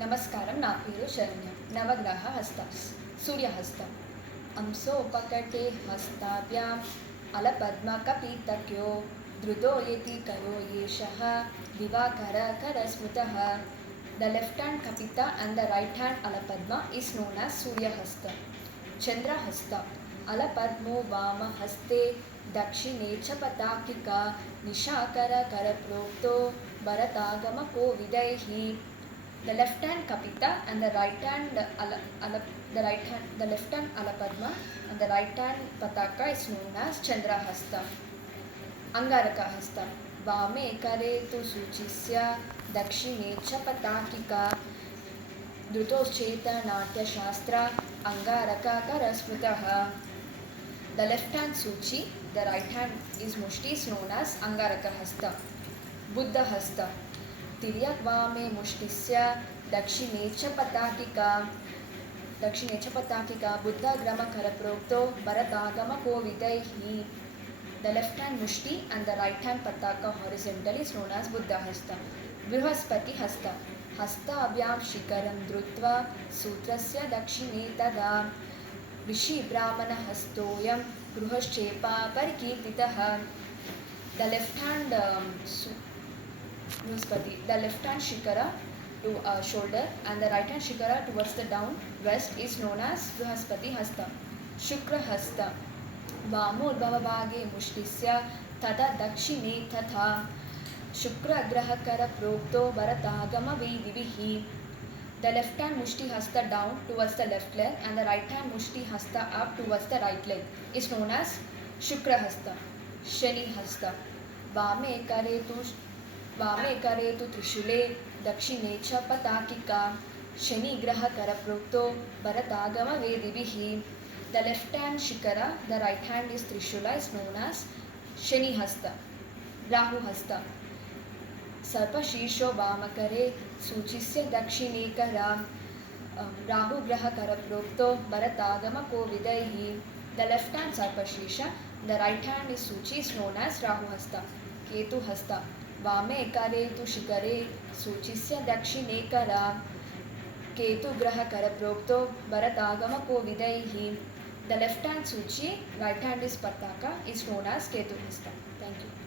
నమస్కారం. నా పేరు శరణ్య. నవగ్రహ హస్త సూర్యహస్త అంశోపకటే హస్తాభ్యాం అలపద్మకపితక్యో ధృతో యతి కరో ఏషః Divakara కరస్మృతః. The left hand kapita and the right hand alapadma is known as Suryahasta. Chandrahasta alapadmo vamahaste dakshine cha patakika nishakara karaprokto bharatagama kovidaihi. The left hand kapita and the right hand the left hand alapadma and the right hand pataka is known as Chandrahasta. Angarakahasta वामे करे तु सूचिस्य दक्षिणे च पताकिका धृतोश्चेतनाट्यशास्त्र अंगारककरस्मृतः. The left hand suchi, the right hand is mushti is known as Angarakahasta. Buddhahasta तिर्यक वामे मुष्टिस्य दक्षिणे च पताकिका बुद्धग्रमकरप्रोक्तो भरतागमकोविदैः. The left hand mushti and the right hand pataka horizontally is known as Buddha Hasta. Brihaspati Hasta Hastabhyam Shikaram Drutva Sutrasya Dakshine Tada Rishi Brahmana Hastoyam Gruhaschepa Parikirtitaha. The left hand Brihaspati, the left hand Shikara to shoulder and the right hand Shikara towards the down west is known as Brihaspati Hasta. Shukra Hasta वामोद्भवभागे मुष्टिस्य तथा दक्षिणे तथा शुक्रग्रहकरप्रोक्तो भरतागमवेदिभिः. The left hand mushti hasta down towards the left leg and the right hand mushti hasta up towards the right leg is known as Shukra Hasta. Shani Hasta वामे करे तु त्रिशूले दक्षिणे च पताकिका शनिग्रहकरप्रोक्तो भरतागमवेदिभिः. The left hand Shikara, the right hand is Trishula is known as Shani Hasta. Rahu Hasta Sarpa Shisho Vamakare Suchisya Dakshine Kara Rahu Graha Karaprokto Bharatagama Kovidaihi. The left hand Sarpa Shisha, the right hand is Suchi is known as Rahu Hasta. Ketu Hasta Vame Kare Tu Shikare Suchisya Dakshine Kara Ketu Graha Karaprokto Bharatagama Kovidaihi. The left hand Suchi, right hand is Pataka is known as Ketu Hasta. Thank you.